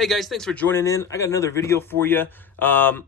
Hey guys, thanks for joining in. I got another video for you. I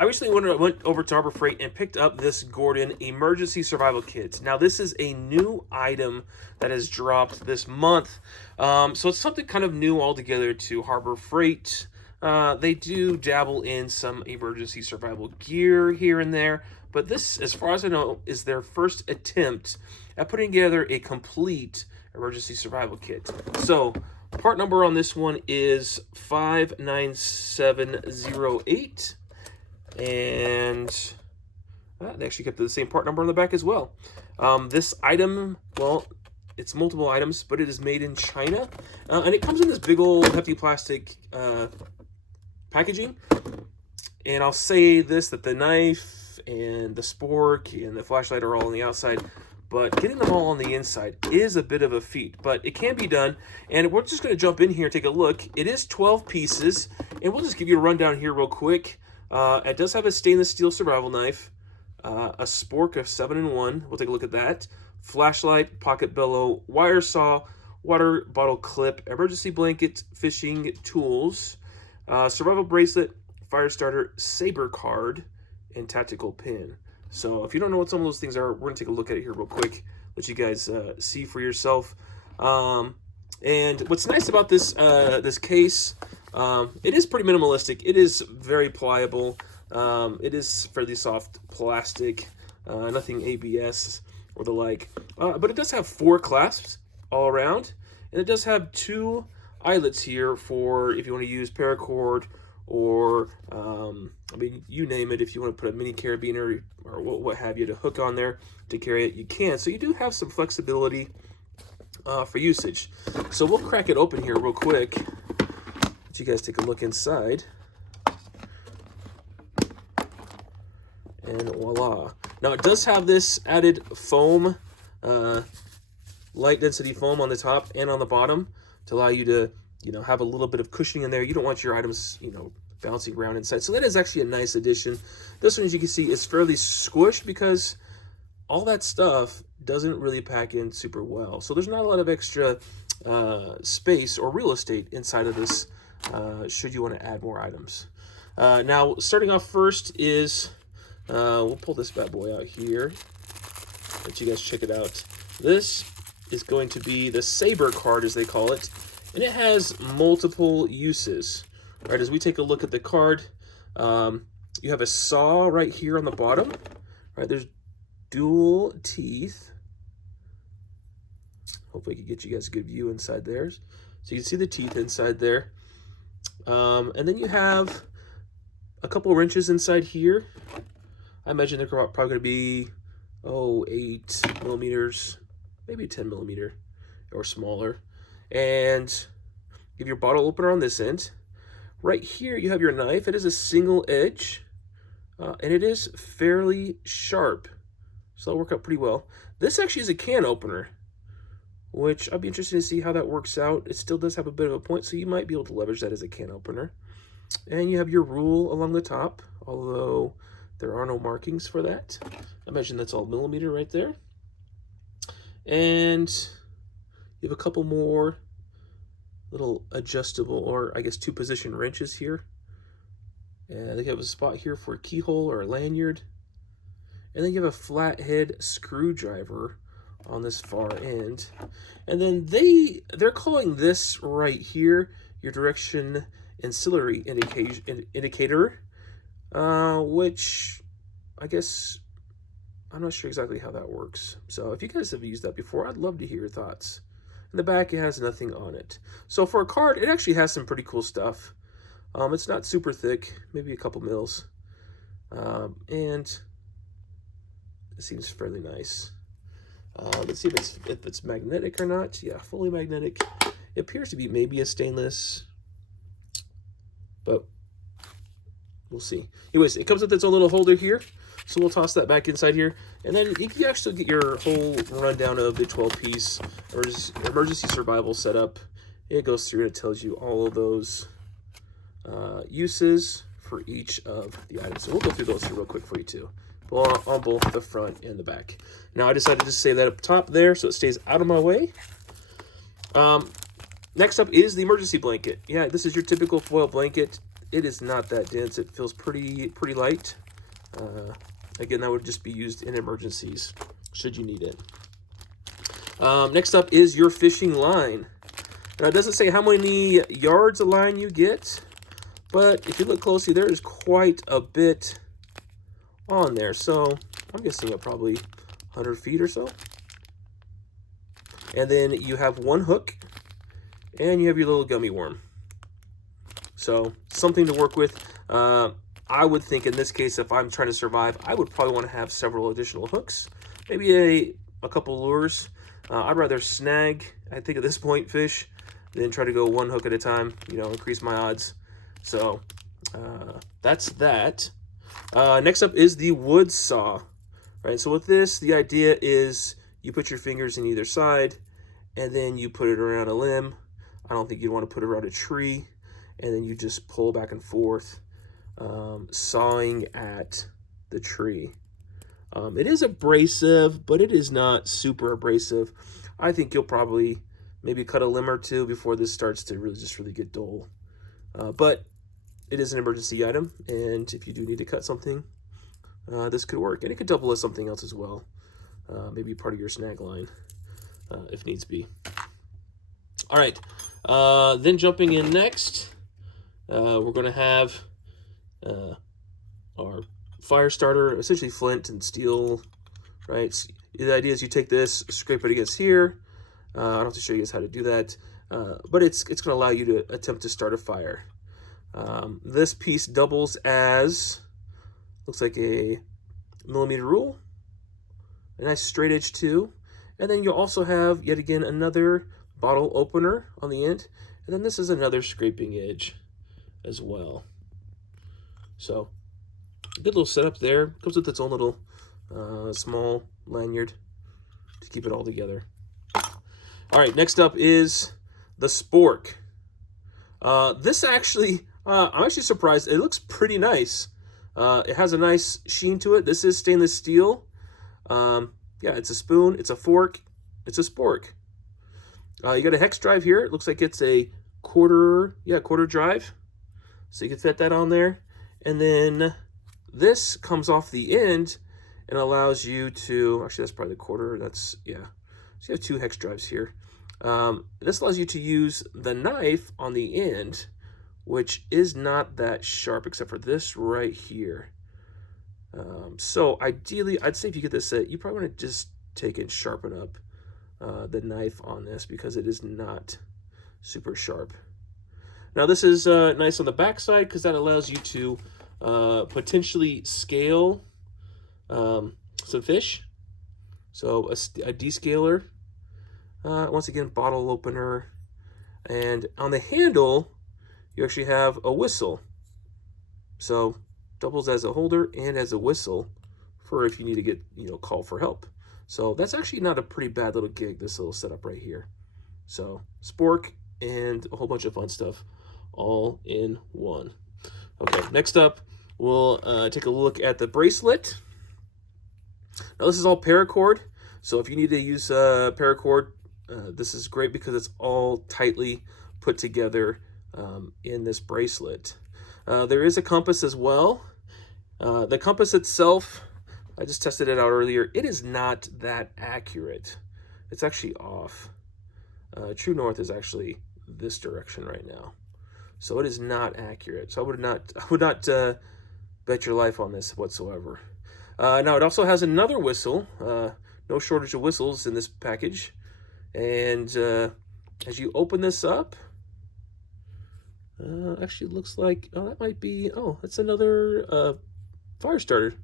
recently went over to Harbor Freight and picked up this Gordon Emergency Survival Kit. Now this is a new item that has dropped this month. So it's something kind of new altogether to Harbor Freight. They do dabble in some emergency survival gear here and there, but this, as far as I know, is their first attempt at putting together a complete emergency survival kit. So part number on this one is 59708, and they actually kept the same part number on the back as well. This item, well, it's multiple items, but it is made in China, and it comes in this big old hefty plastic packaging. And I'll say this, that the knife and the spork and the flashlight are all on the outside, but getting them all on the inside is a bit of a feat, but it can be done. And we're just going to jump in here and take a look. It is 12 pieces, and we'll just give you a rundown here real quick. It does have a stainless steel survival knife, a spork of 7-in-1. We'll take a look at that. Flashlight, pocket bellow, wire saw, water bottle clip, emergency blanket, fishing tools, survival bracelet, fire starter, Saber Card, and tactical pin. So if you don't know what some of those things are, we're going to take a look at it here real quick, let you guys see for yourself. And what's nice about this this case, it is pretty minimalistic. It is very pliable. It is fairly soft plastic, nothing ABS or the like. But it does have 4 clasps all around, and it does have 2 eyelets here for if you want to use paracord, or I mean, you name it. If you want to put a mini carabiner or what have you to hook on there to carry it, you can. So you do have some flexibility for usage. So we'll crack it open here real quick. Let you guys take a look inside. And voila. Now it does have this added foam, light density foam on the top and on the bottom to allow you to, have a little bit of cushioning in there. You don't want your items, bouncing around inside. So that is actually a nice addition. This one, as you can see, is fairly squished because all that stuff doesn't really pack in super well. So there's not a lot of extra space or real estate inside of this should you want to add more items. Now, starting off first is, we'll pull this bad boy out here. Let you guys check it out. This is going to be the Saber Card, as they call it. And it has multiple uses. All right, as we take a look at the card, you have a saw right here on the bottom. All right, there's dual teeth. Hopefully I can get you guys a good view inside there. So you can see the teeth inside there. And then you have a couple wrenches inside here. I imagine they're probably going to be, 8 millimeters, maybe 10 millimeter or smaller. And you have your bottle opener on this end. Right here, you have your knife. It is a single edge, and it is fairly sharp. So that'll work out pretty well. This actually is a can opener, which I'll be interested to see how that works out. It still does have a bit of a point, so you might be able to leverage that as a can opener. And you have your rule along the top, although there are no markings for that. I imagine that's all millimeter right there. And you have a couple more little adjustable, or I guess 2-position wrenches here. And they have a spot here for a keyhole or a lanyard. And then you have a flathead screwdriver on this far end. And then they're calling this right here your direction ancillary indicator, which I guess I'm not sure exactly how that works. So if you guys have used that before, I'd love to hear your thoughts. In the back, it has nothing on it. So for a card, it actually has some pretty cool stuff. It's not super thick, maybe a couple mils. And it seems fairly nice. Let's see if it's magnetic or not. Yeah, fully magnetic. It appears to be maybe a stainless, but we'll see. Anyways, it comes with its own little holder here. So we'll toss that back inside here. And then you can actually get your whole rundown of the 12-piece emergency survival setup. It goes through and it tells you all of those uses for each of the items. So we'll go through those here real quick for you too, on both the front and the back. Now I decided to say that up top there so it stays out of my way. Next up is the emergency blanket. Yeah, this is your typical foil blanket. It is not that dense. It feels pretty light. Again, that would just be used in emergencies, should you need it. Next up is your fishing line. Now, it doesn't say how many yards of line you get, but if you look closely, there is quite a bit on there. So I'm guessing probably 100 feet or so. And then you have one hook, and you have your little gummy worm. So something to work with. I would think in this case, if I'm trying to survive, I would probably want to have several additional hooks, maybe a couple lures. I'd rather snag, I think at this point, fish, than try to go one hook at a time, you know, increase my odds. So that's that. Next up is the wood saw. Right, so with this, the idea is you put your fingers in either side, and then you put it around a limb. I don't think you'd want to put it around a tree, and then you just pull back and forth, sawing at the tree. It is abrasive, but it is not super abrasive. I think you'll probably maybe cut a limb or two before this starts to really get dull. But it is an emergency item, and if you do need to cut something, this could work. And it could double as something else as well. Maybe part of your snag line, if needs be. All right, then jumping in next, we're going to have our fire starter, essentially flint and steel, right? The idea is you take this, scrape it against here. I don't have to show you guys how to do that, but it's going to allow you to attempt to start a fire. This piece doubles as, looks like a millimeter rule, a nice straight edge too, and then you'll also have, yet again, another bottle opener on the end, and then this is another scraping edge as well. So, good little setup there. Comes with its own little small lanyard to keep it all together. All right, next up is the spork. This actually, I'm actually surprised. It looks pretty nice. It has a nice sheen to it. This is stainless steel. Yeah, it's a spoon, it's a fork, it's a spork. You got a hex drive here. It looks like it's a quarter drive. So you can fit that on there. And then this comes off the end and allows you to, actually that's probably the quarter, that's, yeah. So you have two hex drives here. This allows you to use the knife on the end, which is not that sharp except for this right here. So ideally, I'd say if you get this set, you probably want to just take and sharpen up the knife on this because it is not super sharp. Now this is nice on the back side because that allows you to potentially scale some fish. So a descaler, once again, bottle opener, and on the handle, you actually have a whistle. So doubles as a holder and as a whistle for if you need to get, call for help. So that's actually not a pretty bad little gig, this little setup right here. So spork and a whole bunch of fun stuff all in one. Okay, next up, we'll take a look at the bracelet. Now this is all paracord, so if you need to use paracord, this is great because it's all tightly put together in this bracelet. There is a compass as well. The compass itself, I just tested it out earlier. It is not that accurate. It's actually off. True north is actually this direction right now, so it is not accurate. So I would not bet your life on this whatsoever. Now it also has another whistle. No shortage of whistles in this package. And as you open this up, actually looks like, oh, that might be, oh, that's another fire starter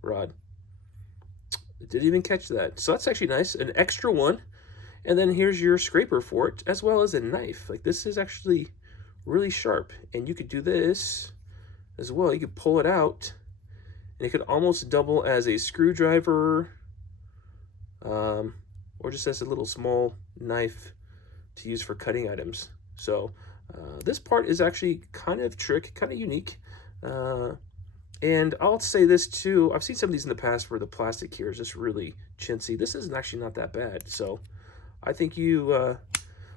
rod. Didn't even catch that. So that's actually nice, an extra one. And then here's your scraper for it, as well as a knife. Like, this is actually really sharp, and you could do this as well. You could pull it out, and it could almost double as a screwdriver, or just as a little small knife to use for cutting items. So this part is actually kind of unique. And I'll say this too, I've seen some of these in the past where the plastic here is just really chintzy. This is actually not that bad. So I think you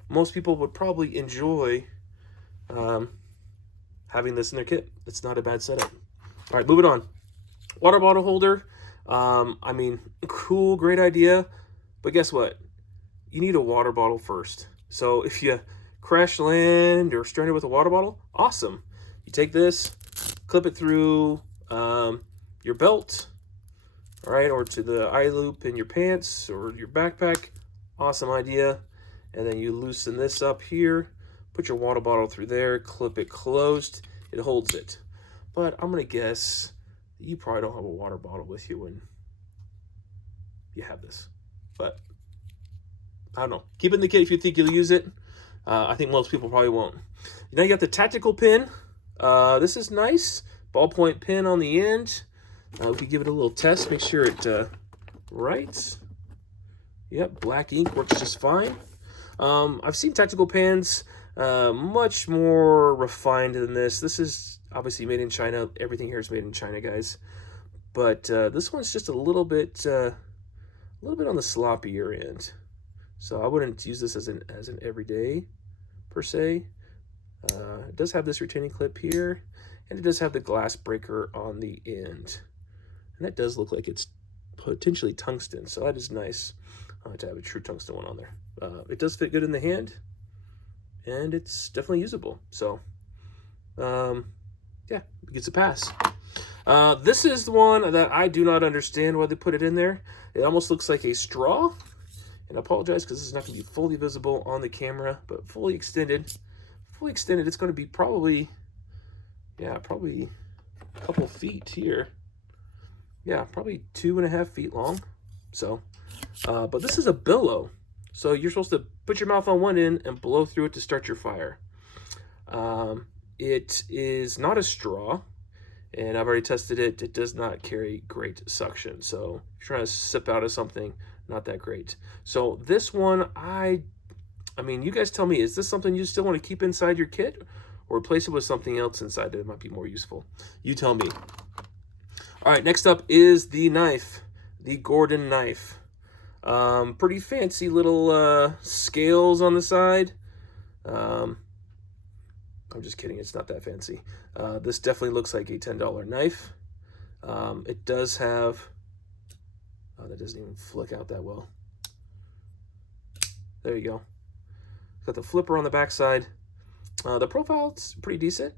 most people would probably enjoy having this in their kit. It's not a bad setup. All right, moving on. Water bottle holder. I mean, cool, great idea. But guess what? You need a water bottle first. So if you crash land or stranded with a water bottle, awesome. You take this, clip it through your belt, all right, or to the eye loop in your pants or your backpack. Awesome idea. And then you loosen this up here, put your water bottle through there, clip it closed. It holds it. But I'm going to guess that you probably don't have a water bottle with you when you have this. But I don't know. Keep it in the kit if you think you'll use it. I think most people probably won't. Now you got the tactical pin. This is nice. Ballpoint pin on the end. We can give it a little test. Make sure it writes. Yep, black ink works just fine. I've seen tactical pens much more refined than this. This is obviously made in China. Everything here is made in China, guys. But this one's just a little bit on the sloppier end. So I wouldn't use this as an everyday per se. It does have this retaining clip here, and it does have the glass breaker on the end. And that does look like it's potentially tungsten, so that is nice to have a true tungsten one on there. It does fit good in the hand, and it's definitely usable. So, yeah, it gets a pass. This is the one that I do not understand why they put it in there. It almost looks like a straw. And I apologize because this is not going to be fully visible on the camera, but fully extended, it's going to be probably a couple feet here. Yeah, probably 2.5 feet long. So, but this is a billow. So you're supposed to put your mouth on one end and blow through it to start your fire. It is not a straw, and I've already tested it. It does not carry great suction. So if you're trying to sip out of something, not that great. So this one, I mean, you guys tell me, is this something you still want to keep inside your kit or replace it with something else inside that might be more useful? You tell me. All right, next up is the knife, the Gordon knife. Pretty fancy little scales on the side. I'm just kidding, it's not that fancy. This definitely looks like a $10 knife. It does have, that doesn't even flick out that well. There you go. Got the flipper on the back side. The profile's pretty decent.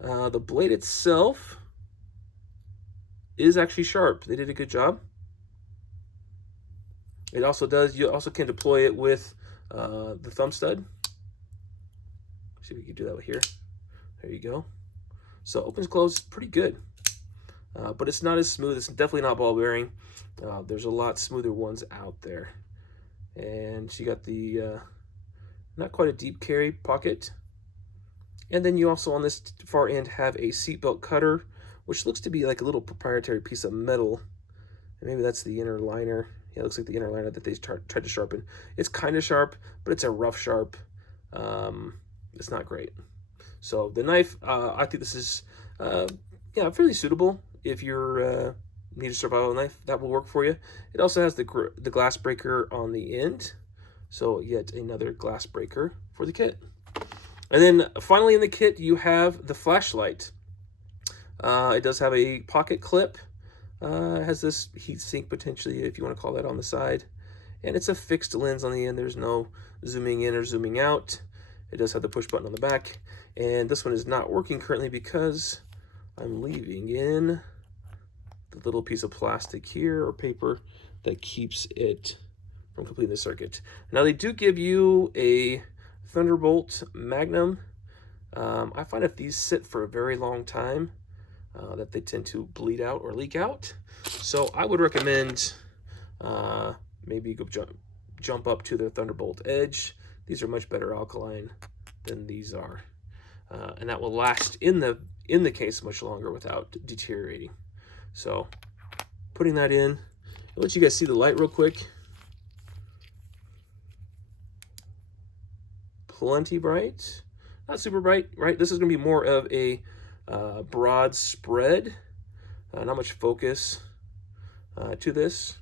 The blade itself is actually sharp. They did a good job. It also does, you also can deploy it with the thumb stud. See if we can do that with here. There you go. So opens, closes, pretty good. But it's not as smooth. It's definitely not ball bearing. There's a lot smoother ones out there. And you got the not quite a deep carry pocket. And then you also on this far end have a seatbelt cutter, which looks to be like a little proprietary piece of metal. And maybe that's the inner liner. Yeah, it looks like the inner liner that they tried to sharpen. It's kind of sharp, but it's a rough sharp. It's not great. So the knife, I think this is yeah, fairly suitable if you're need a survival knife. That will work for you. It also has the glass breaker on the end, so yet another glass breaker for the kit. And then finally in the kit you have the flashlight. It does have a pocket clip. It has this heat sink potentially, if you want to call that, on the side, and it's a fixed lens on the end. There's no zooming in or zooming out. It does have the push button on the back, and this one is not working currently because I'm leaving in the little piece of plastic here or paper that keeps it from completing the circuit. Now they do give you a Thunderbolt Magnum. I find if these sit for a very long time that they tend to bleed out or leak out. So I would recommend maybe go jump up to the Thunderbolt Edge. These are much better alkaline than these are, and that will last in the case much longer without deteriorating. So putting that in, I'll let you guys see the light real quick. Plenty bright, not super bright, right? This is going to be more of a broad spread, not much focus to this,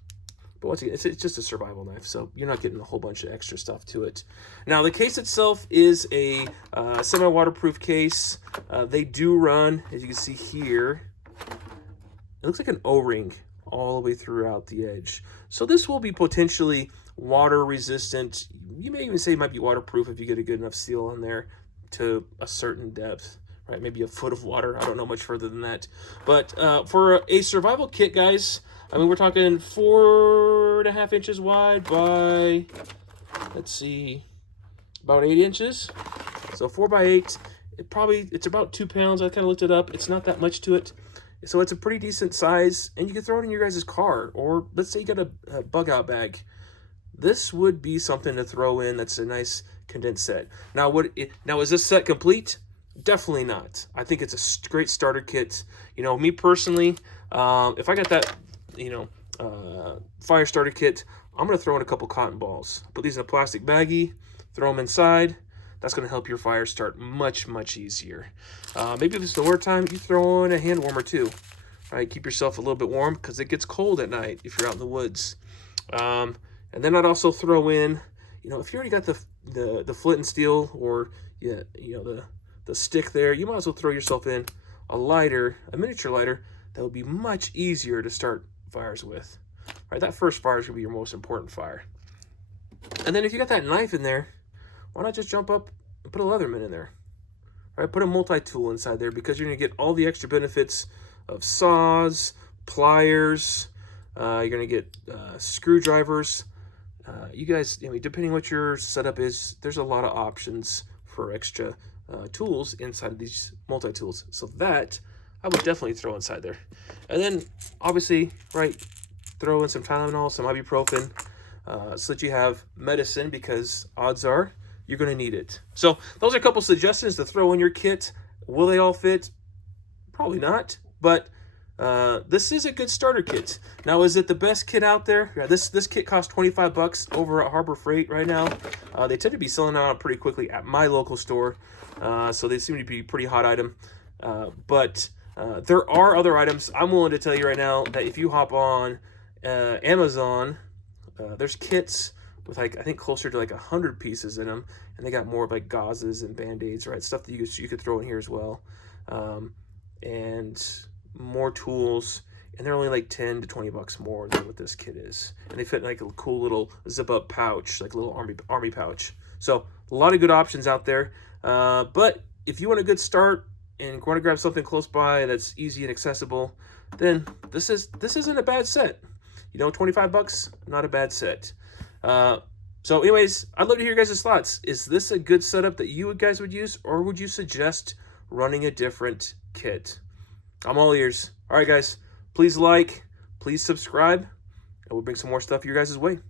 But once again, it's just a survival knife, so you're not getting a whole bunch of extra stuff to it. Now, the case itself is a semi-waterproof case. They do run, as you can see here, it looks like an O-ring all the way throughout the edge. So this will be potentially water resistant. You may even say it might be waterproof if you get a good enough seal in there to a certain depth, right? Maybe a foot of water. I don't know much further than that. But for a survival kit, guys, I mean, we're talking 4.5 inches wide by, let's see, about 8 inches. So 4 by 8, it's about 2 pounds. I kind of looked it up. It's not that much to it. So it's a pretty decent size, and you can throw it in your guys' car, or let's say you got a bug out bag. This would be something to throw in. That's a nice condensed set. Now, is this set complete? Definitely not. I think it's a great starter kit. You know, me personally, if I got that, fire starter kit, I'm going to throw in a couple cotton balls. Put these in a plastic baggie, throw them inside. That's going to help your fire start much, much easier. Maybe if it's the winter time, you throw in a hand warmer too. Right? Keep yourself a little bit warm because it gets cold at night if you're out in the woods. And then I'd also throw in, if you already got the flint and steel or the stick there, you might as well throw yourself in a lighter, a miniature lighter that would be much easier to start fires with. Right? That first fire is going to be your most important fire. And then if you got that knife in there, why not just jump up and put a Leatherman in there? Right? Put a multi-tool inside there because you're going to get all the extra benefits of saws, pliers, you're going to get screwdrivers. You guys, depending what your setup is, there's a lot of options for extra tools inside of these multi-tools. So that I would definitely throw inside there. And then, obviously, right, throw in some Tylenol, some ibuprofen, so that you have medicine because odds are you're going to need it. So those are a couple suggestions to throw in your kit. Will they all fit? Probably not, but this is a good starter kit. Now, is it the best kit out there? Yeah, this kit costs $25 over at Harbor Freight right now. They tend to be selling out pretty quickly at my local store, so they seem to be a pretty hot item. But there are other items. I'm willing to tell you right now that if you hop on Amazon, there's kits with I think closer to 100 pieces in them, and they got more of gauzes and band-aids, right? Stuff that you could throw in here as well, and more tools, and they're only 10 to $20 more than what this kit is, and they fit in a cool little zip-up pouch, like a little army pouch. So a lot of good options out there, but if you want a good start and want to grab something close by that's easy and accessible, then this isn't a bad set. $25, not a bad set. So anyways, I'd love to hear your guys' thoughts. Is this a good setup that you guys would use, or would you suggest running a different kit? I'm all ears. All right, guys, please like, please subscribe, and we'll bring some more stuff your guys' way.